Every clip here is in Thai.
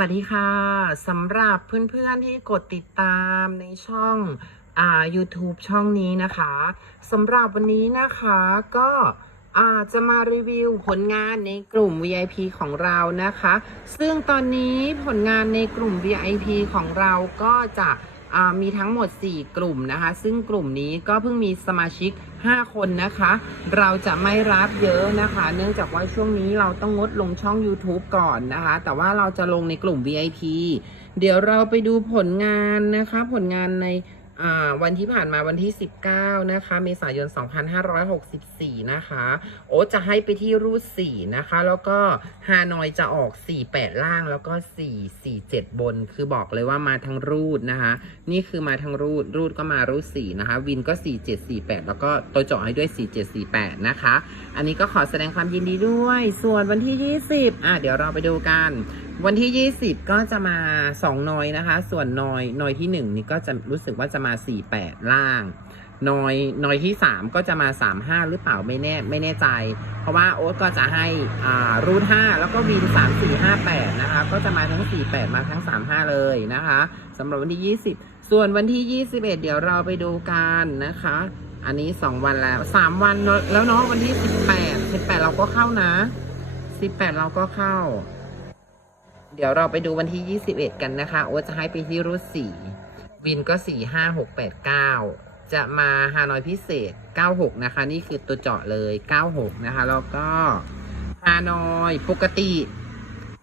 วัสดีค่ะสำหรับเพื่อนๆที่กดติดตามในช่องอ่า YouTube ช่องนี้นะคะสำหรับวันนี้นะคะก็อาจะมารีวิวผลงานในกลุ่ม VIP ของเรานะคะ ซึ่งตอนนี้ผลงานในกลุ่ม VIP ของเราก็จะ มีทั้งหมด 4 กลุ่มนะคะ ซึ่งกลุ่มนี้ก็เพิ่งมีสมาชิก 5 คนนะคะ เราจะไม่รับเยอะนะคะ เนื่องจากว่าช่วงนี้เราต้องงดลงช่อง YouTube ก่อนนะคะ แต่ว่าเราจะลงในกลุ่ม VIP เดี๋ยวเราไปดูผลงานนะคะ ผลงานใน วันที่ผ่านมาวันที่ 19 นะคะ เมษายน 2564 นะคะ โอ้จะให้ไปที่รูด4นะคะ แล้วก็ฮานอยจะออก 48 ล่างแล้วก็ 4 4 7 บน คือบอกเลยว่ามาทั้งรูดนะคะ นี่คือมาทั้งรูด รูดก็มารูด4นะคะ วินก็ 4 7 4 8 แล้วก็ตัวเจาะให้ด้วย 4 7 4 8 นะคะ อันนี้ก็ขอแสดงความยินดีด้วย ส่วนวันที่ 20 อะเดี๋ยวเราไปดูกัน วันที่ 20 ก็จะมา 2 นอยนะคะ ส่วนนอยนอยที่ 1 นี่ก็จะรู้สึกว่าจะมา 48 ล่าง นอยนอยที่ 3 ก็จะมา 35 หรือเปล่าไม่แน่ไม่แน่ใจ เพราะว่าโอ๊ตก็จะให้อ่ารูท5แล้วก็วิน 3 4 5 8 นะคะ ก็จะมาทั้ง 48 มาทั้ง 35 เลยนะคะสำหรับวันที่ 20 ส่วนวันที่ 21 เดี๋ยวเราไปดูกันนะคะ อันนี้ 2 วันแล้ว 3 วันแล้วเนาะวันที่ 18 18 เราก็เข้านะ 18 เราก็เข้า เดี๋ยวเราไปดูวันที่ 21 กันนะคะ โอ๊ตจะให้ไปที่รูท4วินก็ 4 5 6 8 9 จะมาฮานอยพิเศษ 96 นะคะ นี่คือตัวเจาะเลย 96 นะคะ แล้วก็ฮานอยปกติ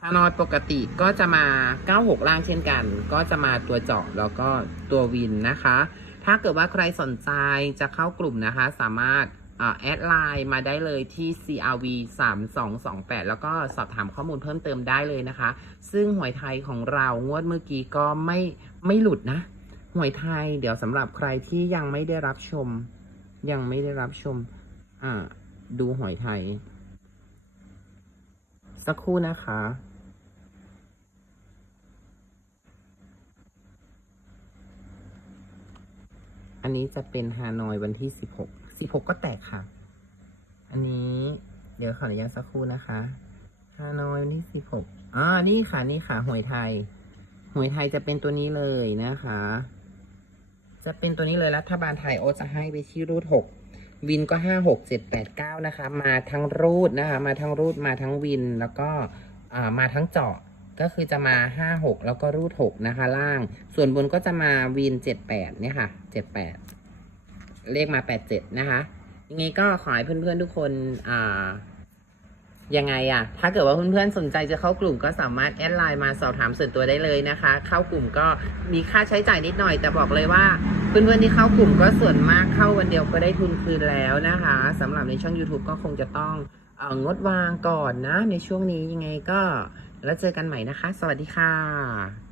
ฮานอยปกติก็จะมา 96 ล่างเช่นกัน ก็จะมาตัวเจาะแล้วก็ตัววินนะคะ ถ้าเกิดว่าใครสนใจจะเข้ากลุ่มนะคะ สามารถ แอดไลน์มาได้เลยที่ CRV 3228 แล้วก็สอบถามข้อมูลเพิ่มเติมได้เลยนะคะ ซึ่งหวยไทยของเรางวดเมื่อกี้ก็ไม่ไม่หลุดนะ หวยไทยเดี๋ยวสำหรับใครที่ยังไม่ได้รับชม ยังไม่ได้รับชม อ่า ดูหวยไทย สักครู่นะคะอันนี้จะเป็นฮานอยวันที่สิบหก สิบหกก็แตกค่ะ อันนี้ เดี๋ยวขออนุญาตสักครู่นะคะฮานอยวันที่สิบหกอ่านี่ค่ะนี่ค่ะหวยไทยหวยไทยจะเป็นตัวนี้เลยนะคะ จะเป็นตัวนี้เลยรัฐบาลไทยโอจะให้ไปที่รูดหกวินก็ห้าหกเจ็ดแปดเก้านะคะ มาทั้งรูดนะคะ มาทั้งรูดมาทั้งวินแล้วก็อ่ามาทั้งเจาะก็คือจะมาห้าหกแล้วก็รูดหกนะคะ ล่าง ส่วนบนก็จะมาวินเจ็ดแปดเนี่ยค่ะเจ็ดแปด เลขมาแปดเจ็ดนะคะยังไงก็ขอให้เพื่อนๆทุกคนอ่ายังไงอะถ้าเกิดว่าเพื่อนๆสนใจจะเข้ากลุ่มก็สามารถแอดไลน์มาสอบถามส่วนตัวได้เลยนะคะ เข้ากลุ่มก็มีค่าใช้จ่ายนิดหน่อย แต่บอกเลยว่าเพื่อนๆที่เข้ากลุ่มก็ส่วนมากเข้าวันเดียวก็ได้ทุนคืนแล้วนะคะสำหรับในช่อง YouTube ก็คงจะต้องงดวางก่อนนะ ในช่วงนี้ยังไงก็แล้วเจอกันใหม่นะคะ สวัสดีค่ะ